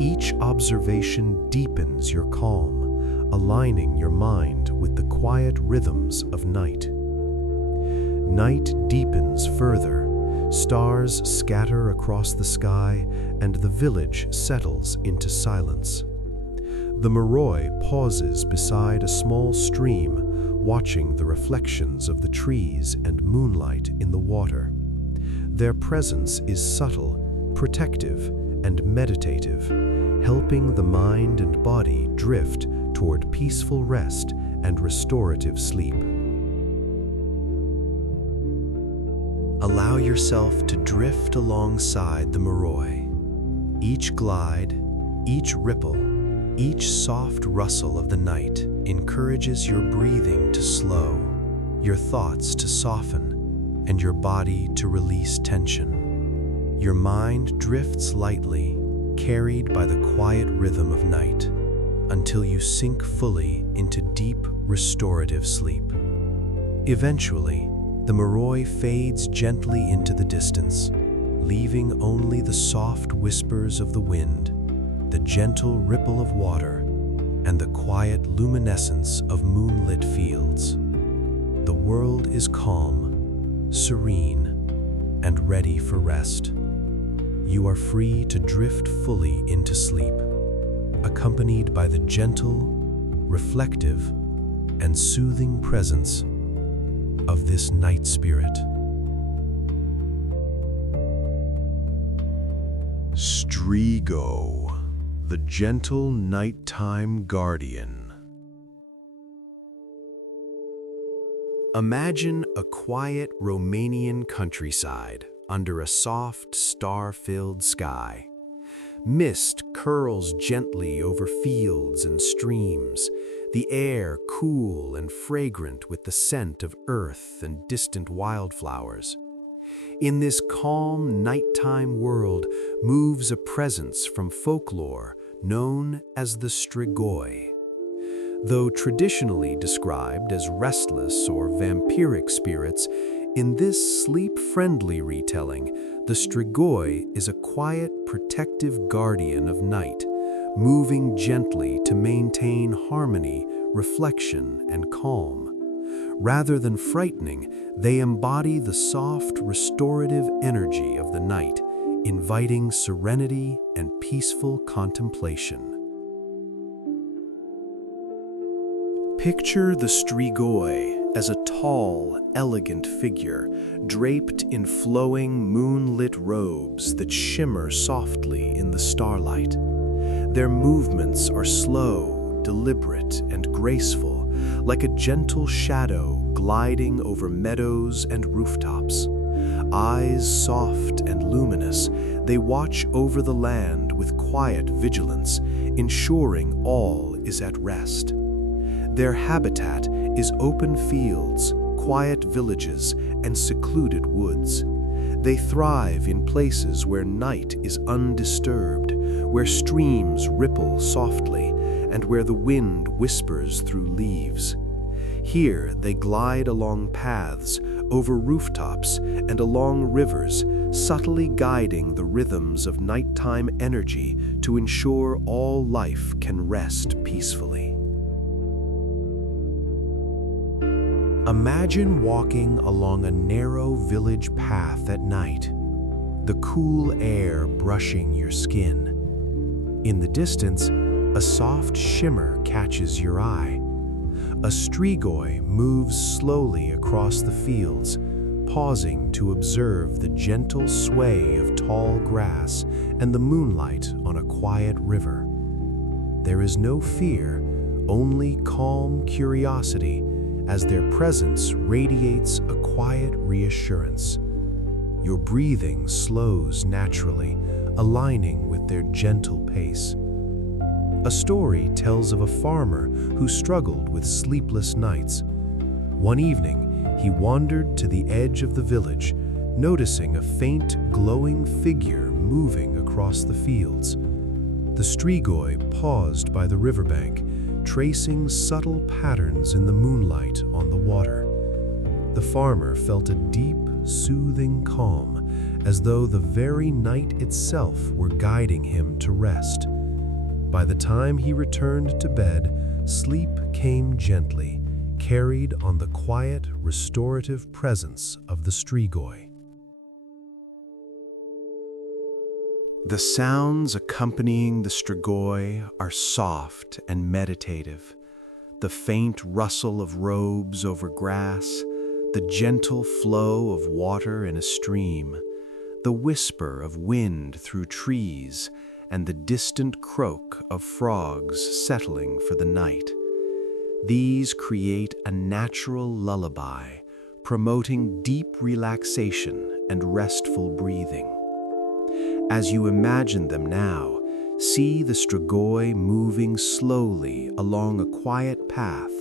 Each observation deepens your calm, aligning your mind with the quiet rhythms of night. Night deepens further, stars scatter across the sky, and the village settles into silence. The Moruy pauses beside a small stream, watching the reflections of the trees and moonlight in the water. Their presence is subtle, protective, and meditative, helping the mind and body drift toward peaceful rest and restorative sleep. Allow yourself to drift alongside the Moruy. Each glide, each ripple, each soft rustle of the night encourages your breathing to slow, your thoughts to soften, and your body to release tension. Your mind drifts lightly, carried by the quiet rhythm of night, until you sink fully into deep, restorative sleep. Eventually, the Moruy fades gently into the distance, leaving only the soft whispers of the wind, the gentle ripple of water, and the quiet luminescence of moonlit fields. The world is calm, serene, and ready for rest. You are free to drift fully into sleep, accompanied by the gentle, reflective, and soothing presence of this night spirit. Strigo, the gentle nighttime guardian. Imagine a quiet Romanian countryside under a soft, star-filled sky. Mist curls gently over fields and streams, the air cool and fragrant with the scent of earth and distant wildflowers. In this calm, nighttime world moves a presence from folklore known as the Strigoi. Though traditionally described as restless or vampiric spirits, in this sleep-friendly retelling, the Strigoi is a quiet, protective guardian of night, moving gently to maintain harmony, reflection, and calm. Rather than frightening, they embody the soft, restorative energy of the night, inviting serenity and peaceful contemplation. Picture the Strigoi as a tall, elegant figure draped in flowing, moonlit robes that shimmer softly in the starlight. Their movements are slow, deliberate, and graceful, like a gentle shadow gliding over meadows and rooftops. Eyes soft and luminous, they watch over the land with quiet vigilance, ensuring all is at rest. Their habitat is open fields, quiet villages, and secluded woods. They thrive in places where night is undisturbed, where streams ripple softly, and where the wind whispers through leaves. Here they glide along paths, over rooftops, and along rivers, subtly guiding the rhythms of nighttime energy to ensure all life can rest peacefully. Imagine walking along a narrow village path at night, the cool air brushing your skin. In the distance, a soft shimmer catches your eye. A strigoi moves slowly across the fields, pausing to observe the gentle sway of tall grass and the moonlight on a quiet river. There is no fear, only calm curiosity, as their presence radiates a quiet reassurance. Your breathing slows naturally, aligning with their gentle pace. A story tells of a farmer who struggled with sleepless nights. One evening, he wandered to the edge of the village, noticing a faint, glowing figure moving across the fields. The strigoi paused by the riverbank, tracing subtle patterns in the moonlight on the water. The farmer felt a deep, soothing calm, as though the very night itself were guiding him to rest. By the time he returned to bed, sleep came gently, carried on the quiet, restorative presence of the strigoi. The sounds accompanying the strigoi are soft and meditative. The faint rustle of robes over grass, the gentle flow of water in a stream, the whisper of wind through trees, and the distant croak of frogs settling for the night. These create a natural lullaby, promoting deep relaxation and restful breathing. As you imagine them now, see the strigoi moving slowly along a quiet path,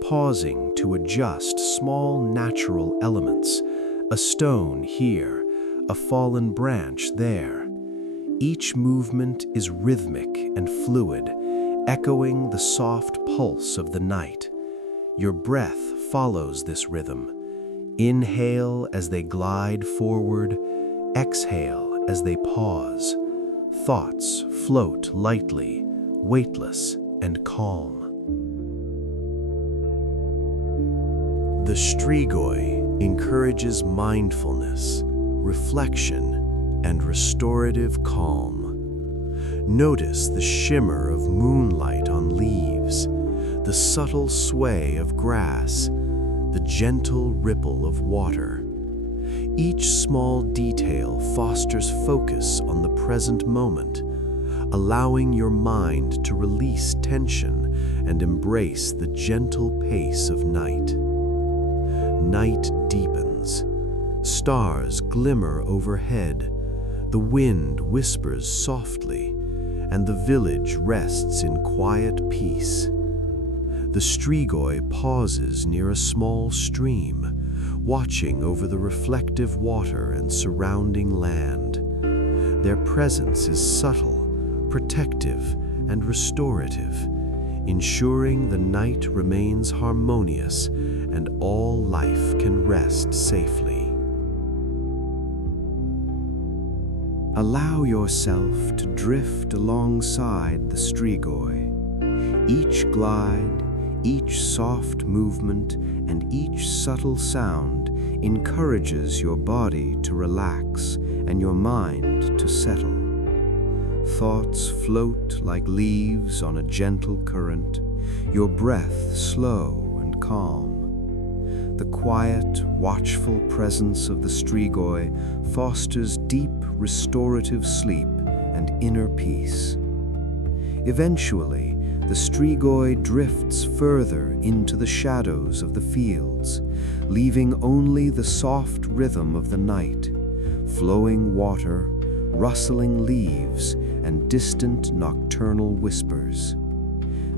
pausing to adjust small natural elements, a stone here, a fallen branch there. Each movement is rhythmic and fluid, echoing the soft pulse of the night. Your breath follows this rhythm. Inhale as they glide forward, exhale as they pause. Thoughts float lightly, weightless and calm. The strigoi encourages mindfulness, reflection, and restorative calm. Notice the shimmer of moonlight on leaves, the subtle sway of grass, the gentle ripple of water. Each small detail fosters focus on the present moment, allowing your mind to release tension and embrace the gentle pace of night. Night deepens. Stars glimmer overhead. The wind whispers softly, and the village rests in quiet peace. The strigoi pauses near a small stream, watching over the reflective water and surrounding land. Their presence is subtle, protective, and restorative, ensuring the night remains harmonious and all life can rest safely. Allow yourself to drift alongside the strigoi. Each glide, each soft movement, and each subtle sound encourages your body to relax and your mind to settle. Thoughts float like leaves on a gentle current, your breath slow and calm. The quiet, watchful presence of the strigoi fosters deep, restorative sleep and inner peace. Eventually, the the strigoi drifts further into the shadows of the fields, leaving only the soft rhythm of the night, flowing water, rustling leaves, and distant nocturnal whispers.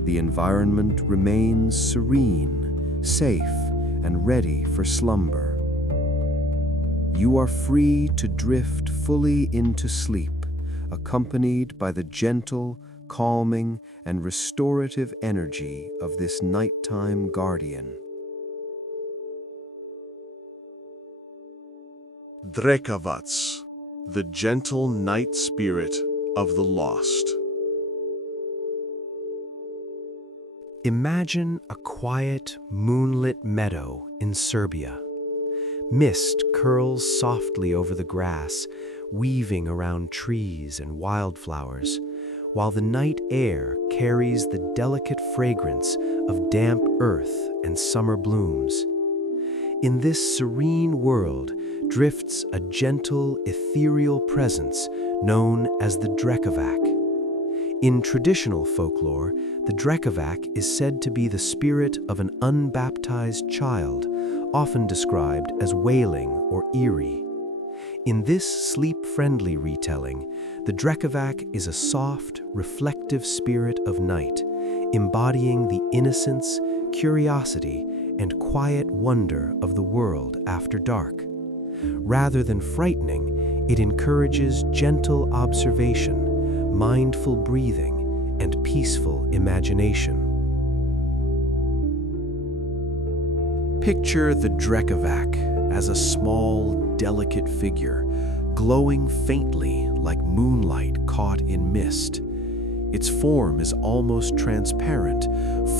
The environment remains serene, safe, and ready for slumber. You are free to drift fully into sleep, accompanied by the gentle, calming, and restorative energy of this nighttime guardian. Drekavats, the gentle night spirit of the lost. Imagine a quiet, moonlit meadow in Serbia. Mist curls softly over the grass, weaving around trees and wildflowers, while the night air carries the delicate fragrance of damp earth and summer blooms. In this serene world drifts a gentle, ethereal presence known as the Drekavac. In traditional folklore, the Drekavac is said to be the spirit of an unbaptized child, often described as wailing or eerie. In this sleep-friendly retelling, the Drekavac is a soft, reflective spirit of night, embodying the innocence, curiosity, and quiet wonder of the world after dark. Rather than frightening, it encourages gentle observation, mindful breathing, and peaceful imagination. Picture the Drekavac as a small, delicate figure, glowing faintly like moonlight caught in mist. Its form is almost transparent,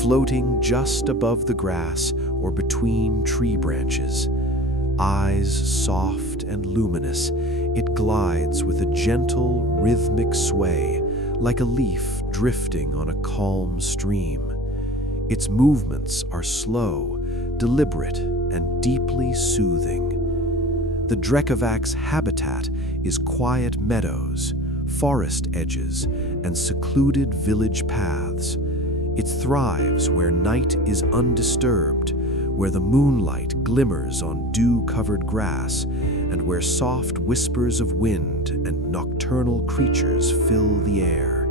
floating just above the grass or between tree branches. Eyes soft and luminous, it glides with a gentle, rhythmic sway, like a leaf drifting on a calm stream. Its movements are slow, deliberate, and deeply soothing. The Drekavac's habitat is quiet meadows, forest edges, and secluded village paths. It thrives where night is undisturbed, where the moonlight glimmers on dew-covered grass, and where soft whispers of wind and nocturnal creatures fill the air.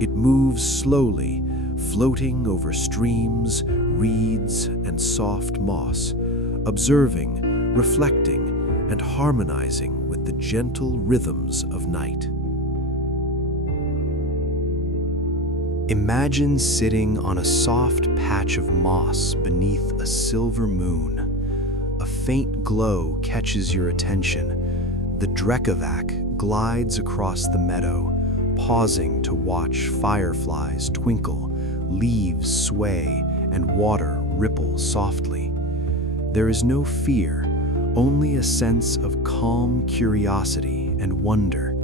It moves slowly, floating over streams, reeds, and soft moss, observing, reflecting, and harmonizing with the gentle rhythms of night. Imagine sitting on a soft patch of moss beneath a silver moon. A faint glow catches your attention. The Drekavac glides across the meadow, pausing to watch fireflies twinkle, leaves sway, and water ripple softly. There is no fear, only a sense of calm curiosity and wonder.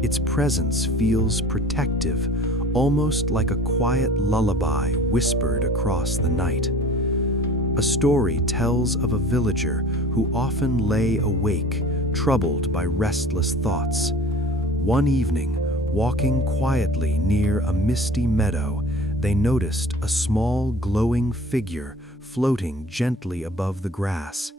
Its presence feels protective, almost like a quiet lullaby whispered across the night. A story tells of a villager who often lay awake, troubled by restless thoughts. One evening, walking quietly near a misty meadow, they noticed a small glowing figure floating gently above the grass.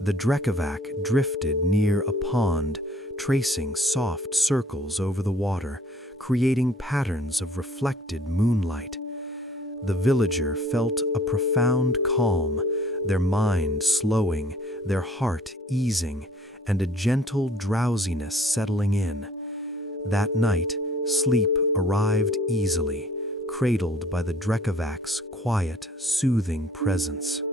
The Drekavac drifted near a pond, tracing soft circles over the water, creating patterns of reflected moonlight. The villager felt a profound calm, their mind slowing, their heart easing, and a gentle drowsiness settling in. That night, sleep arrived easily, cradled by the Drekavac's quiet, soothing presence.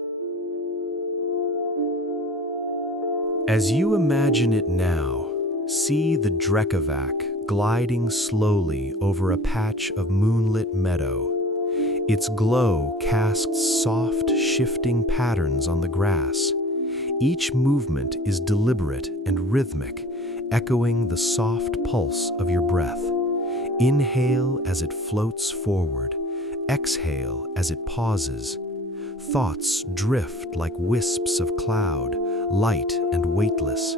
As you imagine it now, see the Drekavac gliding slowly over a patch of moonlit meadow. Its glow casts soft, shifting patterns on the grass. Each movement is deliberate and rhythmic, echoing the soft pulse of your breath. Inhale as it floats forward. Exhale as it pauses. Thoughts drift like wisps of cloud, light and weightless.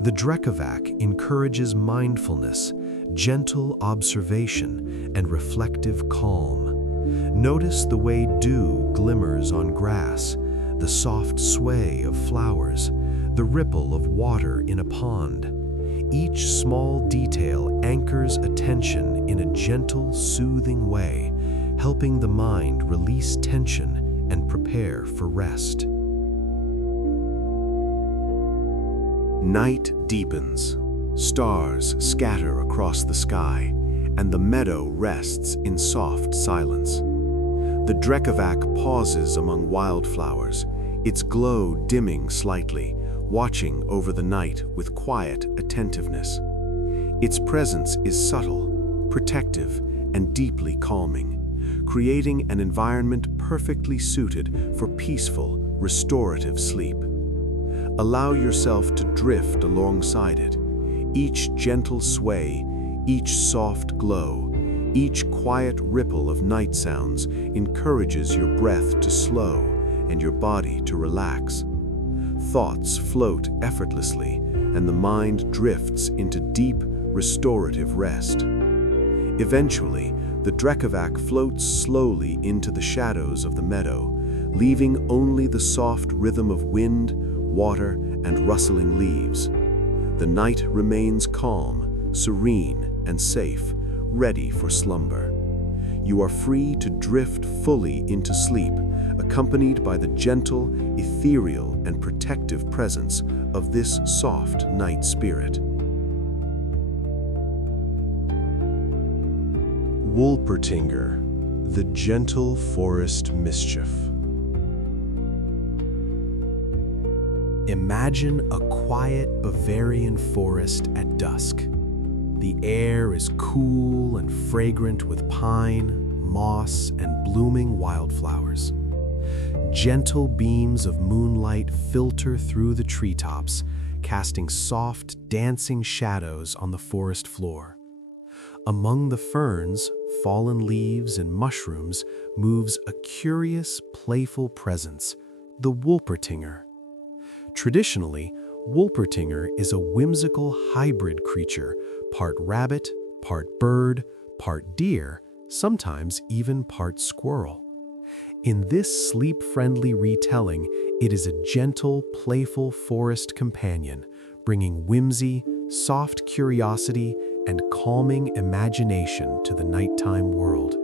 The Drekavac encourages mindfulness, gentle observation, and reflective calm. Notice the way dew glimmers on grass, the soft sway of flowers, the ripple of water in a pond. Each small detail anchors attention in a gentle, soothing way, helping the mind release tension and prepare for rest. Night deepens, stars scatter across the sky, and the meadow rests in soft silence. The Drekavac pauses among wildflowers, its glow dimming slightly, watching over the night with quiet attentiveness. Its presence is subtle, protective, and deeply calming, creating an environment perfectly suited for peaceful, restorative sleep. Allow yourself to drift alongside it. Each gentle sway, each soft glow, each quiet ripple of night sounds encourages your breath to slow and your body to relax. Thoughts float effortlessly, and the mind drifts into deep, restorative rest. Eventually, the Drekavac floats slowly into the shadows of the meadow, leaving only the soft rhythm of wind, water, and rustling leaves. The night remains calm, serene, and safe, ready for slumber. You are free to drift fully into sleep, accompanied by the gentle, ethereal, and protective presence of this soft night spirit. Wolpertinger, the gentle forest mischief. Imagine a quiet Bavarian forest at dusk. The air is cool and fragrant with pine, moss, and blooming wildflowers. Gentle beams of moonlight filter through the treetops, casting soft, dancing shadows on the forest floor. Among the ferns, fallen leaves, and mushrooms moves a curious, playful presence, the Wolpertinger. Traditionally, Wolpertinger is a whimsical hybrid creature, part rabbit, part bird, part deer, sometimes even part squirrel. In this sleep-friendly retelling, it is a gentle, playful forest companion, bringing whimsy, soft curiosity, and calming imagination to the nighttime world.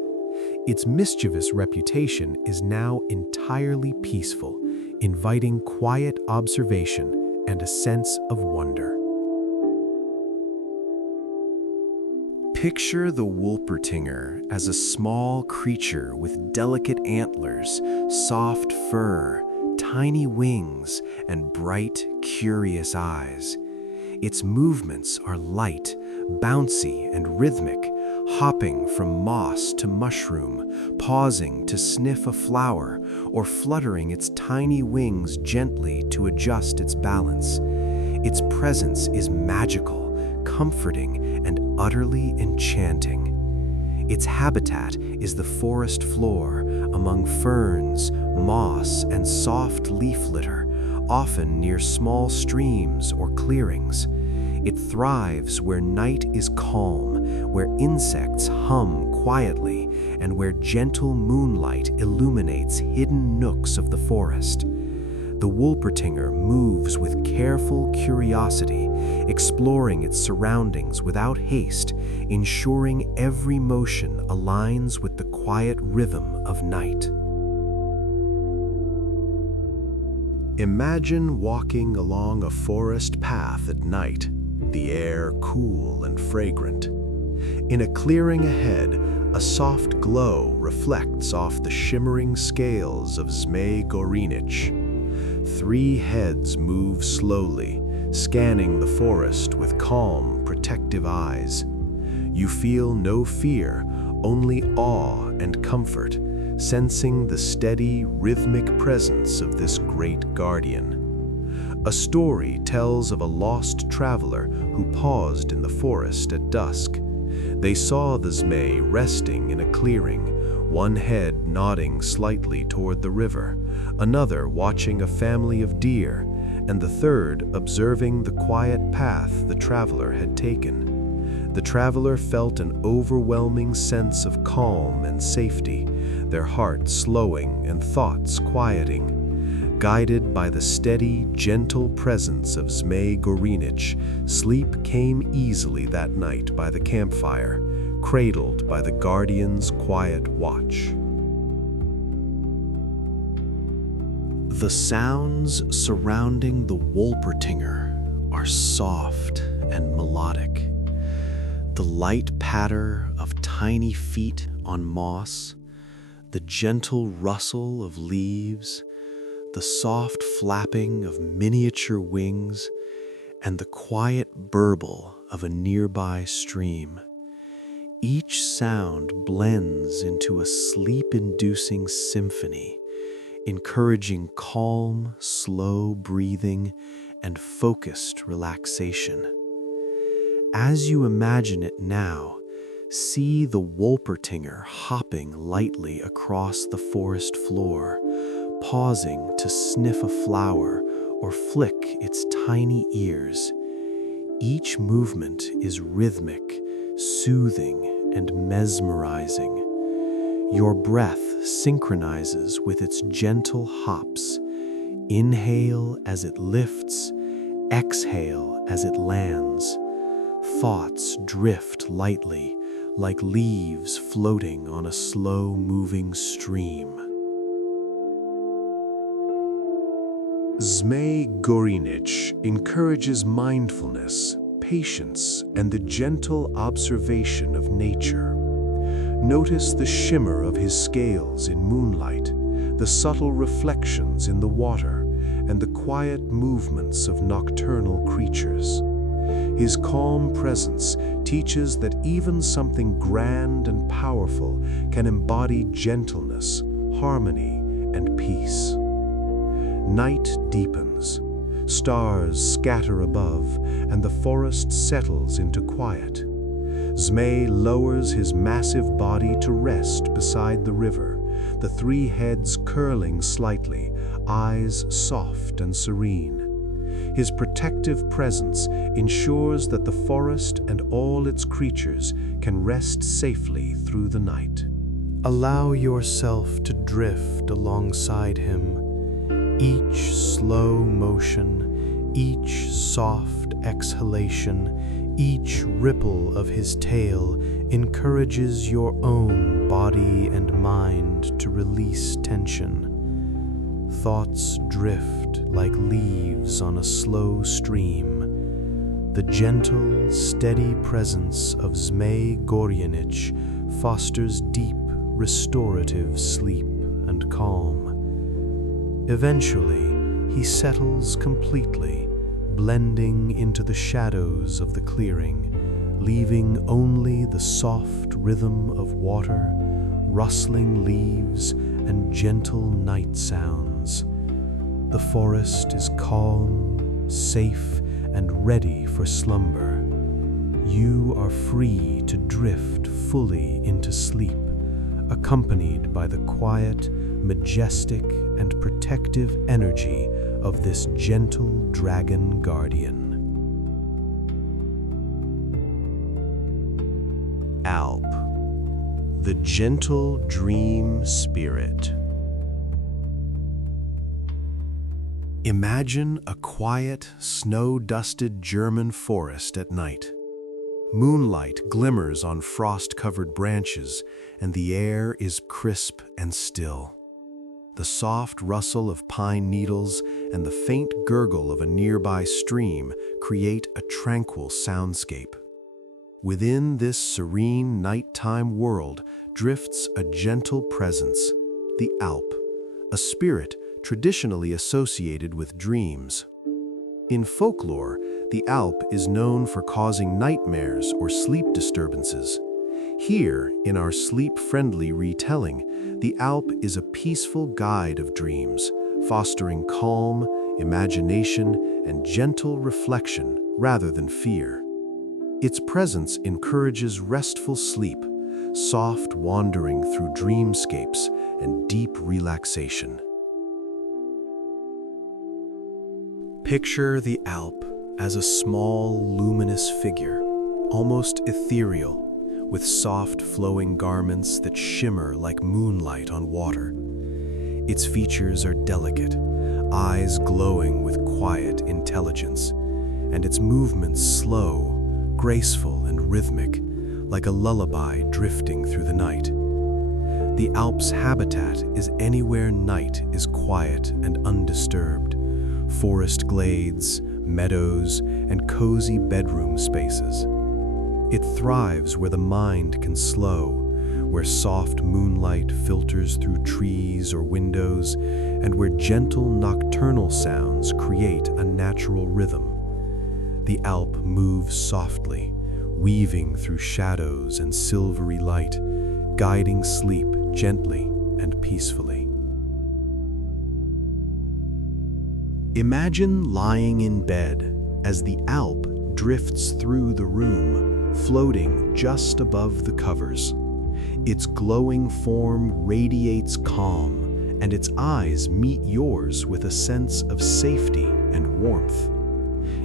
Its mischievous reputation is now entirely peaceful, inviting quiet observation and a sense of wonder. Picture the Wolpertinger as a small creature with delicate antlers, soft fur, tiny wings, and bright, curious eyes. Its movements are light, bouncy, and rhythmic, hopping from moss to mushroom, pausing to sniff a flower, or fluttering its tiny wings gently to adjust its balance. Its presence is magical, comforting, and utterly enchanting. Its habitat is the forest floor, among ferns, moss, and soft leaf litter, often near small streams or clearings. It thrives where night is calm, where insects hum quietly, and where gentle moonlight illuminates hidden nooks of the forest. The Wolpertinger moves with careful curiosity, exploring its surroundings without haste, ensuring every motion aligns with the quiet rhythm of night. Imagine walking along a forest path at night, the air cool and fragrant. In a clearing ahead, a soft glow reflects off the shimmering scales of Zmej Gorinich. 3 heads move slowly, scanning the forest with calm, protective eyes. You feel no fear, only awe and comfort, sensing the steady, rhythmic presence of this great guardian. A story tells of a lost traveler who paused in the forest at dusk. They saw the Zmej resting in a clearing, one head nodding slightly toward the river, another watching a family of deer, and the third observing the quiet path the traveler had taken. The traveler felt an overwhelming sense of calm and safety, their heart slowing and thoughts quieting. Guided by the steady, gentle presence of Zmei Gorinich, sleep came easily that night by the campfire, cradled by the guardian's quiet watch. The sounds surrounding the Wolpertinger are soft and melodic. The light patter of tiny feet on moss, the gentle rustle of leaves, the soft flapping of miniature wings, and the quiet burble of a nearby stream. Each sound blends into a sleep-inducing symphony, encouraging calm, slow breathing and focused relaxation. As you imagine it now, see the Wolpertinger hopping lightly across the forest floor, pausing to sniff a flower or flick its tiny ears. Each movement is rhythmic, soothing, and mesmerizing. Your breath synchronizes with its gentle hops. Inhale as it lifts, exhale as it lands. Thoughts drift lightly, like leaves floating on a slow-moving stream. Zmei Gorinich encourages mindfulness, patience, and the gentle observation of nature. Notice the shimmer of his scales in moonlight, the subtle reflections in the water, and the quiet movements of nocturnal creatures. His calm presence teaches that even something grand and powerful can embody gentleness, harmony, and peace. Night deepens, stars scatter above, and the forest settles into quiet. Zmei lowers his massive body to rest beside the river, the three heads curling slightly, eyes soft and serene. His protective presence ensures that the forest and all its creatures can rest safely through the night. Allow yourself to drift alongside him. Each slow motion, each soft exhalation, each ripple of his tail encourages your own body and mind to release tension. Thoughts drift like leaves on a slow stream. The gentle, steady presence of Zmei Gorinich fosters deep, restorative sleep and calm. Eventually, he settles completely, blending into the shadows of the clearing, leaving only the soft rhythm of water, rustling leaves, and gentle night sounds. The forest is calm, safe, and ready for slumber. You are free to drift fully into sleep, accompanied by the quiet, majestic, and protective energy of this gentle dragon guardian. Alp, the gentle dream spirit. Imagine a quiet, snow-dusted German forest at night. Moonlight glimmers on frost-covered branches, and the air is crisp and still. The soft rustle of pine needles and the faint gurgle of a nearby stream create a tranquil soundscape. Within this serene nighttime world drifts a gentle presence, the Alp, a spirit traditionally associated with dreams. In folklore, the Alp is known for causing nightmares or sleep disturbances. Here, in our sleep-friendly retelling, the Alp is a peaceful guide of dreams, fostering calm, imagination, and gentle reflection rather than fear. Its presence encourages restful sleep, soft wandering through dreamscapes, and deep relaxation. Picture the Alp as a small, luminous figure, almost ethereal, with soft flowing garments that shimmer like moonlight on water. Its features are delicate, eyes glowing with quiet intelligence, and its movements slow, graceful, and rhythmic, like a lullaby drifting through the night. The Alps' habitat is anywhere night is quiet and undisturbed: forest glades, meadows, and cozy bedroom spaces. It thrives where the mind can slow, where soft moonlight filters through trees or windows, and where gentle nocturnal sounds create a natural rhythm. The Alp moves softly, weaving through shadows and silvery light, guiding sleep gently and peacefully. Imagine lying in bed as the Alp drifts through the room, floating just above the covers. Its glowing form radiates calm, and its eyes meet yours with a sense of safety and warmth.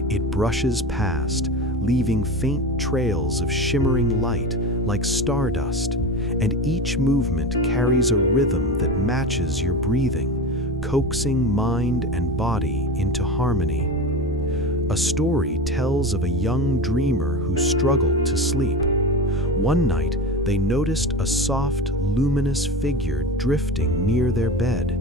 It brushes past, leaving faint trails of shimmering light like stardust, and each movement carries a rhythm that matches your breathing, coaxing mind and body into harmony. A story tells of a young dreamer who struggled to sleep. One night, they noticed a soft, luminous figure drifting near their bed.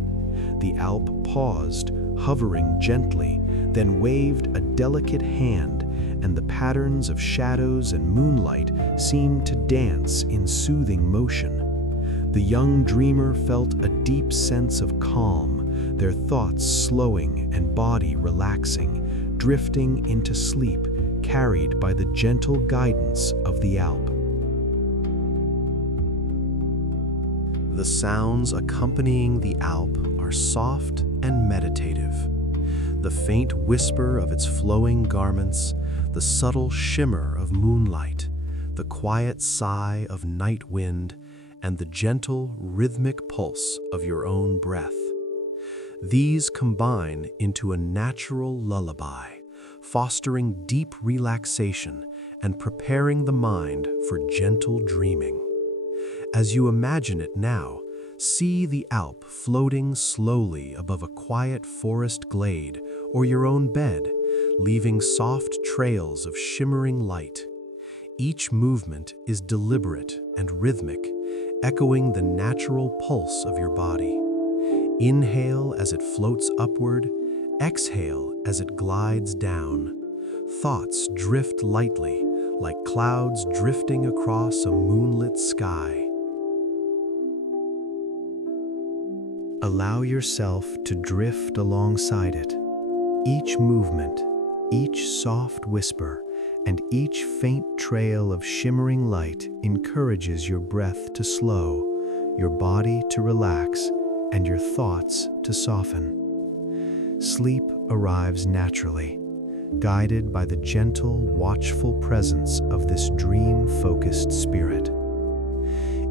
The Alp paused, hovering gently, then waved a delicate hand, and the patterns of shadows and moonlight seemed to dance in soothing motion. The young dreamer felt a deep sense of calm, their thoughts slowing and body relaxing, drifting into sleep, carried by the gentle guidance of the Alp. The sounds accompanying the Alp are soft and meditative. The faint whisper of its flowing garments, the subtle shimmer of moonlight, the quiet sigh of night wind, and the gentle, rhythmic pulse of your own breath. These combine into a natural lullaby, fostering deep relaxation and preparing the mind for gentle dreaming. As you imagine it now, see the Alp floating slowly above a quiet forest glade or your own bed, leaving soft trails of shimmering light. Each movement is deliberate and rhythmic, echoing the natural pulse of your body. Inhale as it floats upward, exhale as it glides down. Thoughts drift lightly, like clouds drifting across a moonlit sky. Allow yourself to drift alongside it. Each movement, each soft whisper, and each faint trail of shimmering light encourages your breath to slow, your body to relax, and your thoughts to soften. Sleep arrives naturally, guided by the gentle, watchful presence of this dream-focused spirit.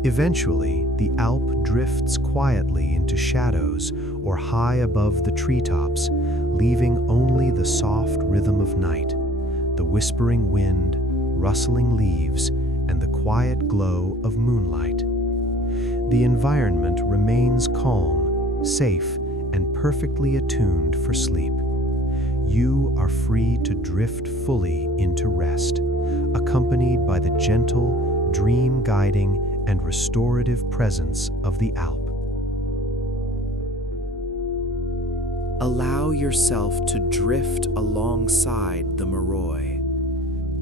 Eventually, the Alp drifts quietly into shadows or high above the treetops, leaving only the soft rhythm of night, the whispering wind, rustling leaves, and the quiet glow of moonlight. The environment remains calm, safe, and perfectly attuned for sleep. You are free to drift fully into rest, accompanied by the gentle, dream-guiding, and restorative presence of the Alp. Allow yourself to drift alongside the Moroi.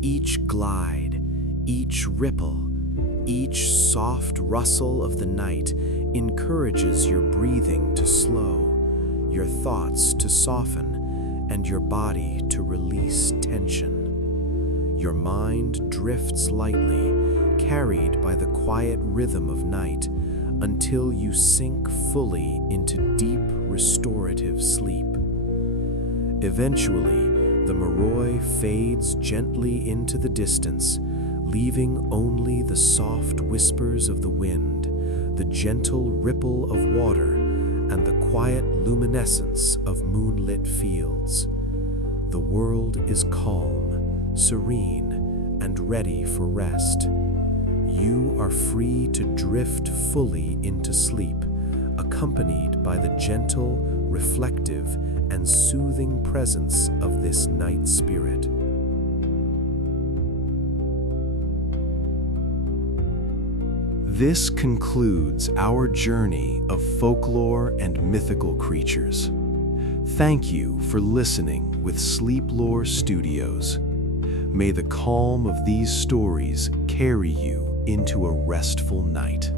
Each glide, each ripple, each soft rustle of the night encourages your breathing to slow, your thoughts to soften, and your body to release tension. Your mind drifts lightly, carried by the quiet rhythm of night, until you sink fully into deep restorative sleep. Eventually, the Moroi fades gently into the distance, leaving only the soft whispers of the wind, the gentle ripple of water, and the quiet luminescence of moonlit fields. The world is calm, serene, and ready for rest. You are free to drift fully into sleep, accompanied by the gentle, reflective, and soothing presence of this night spirit. This concludes our journey of folklore and mythical creatures. Thank you for listening with Sleeplore Studios. May the calm of these stories carry you into a restful night.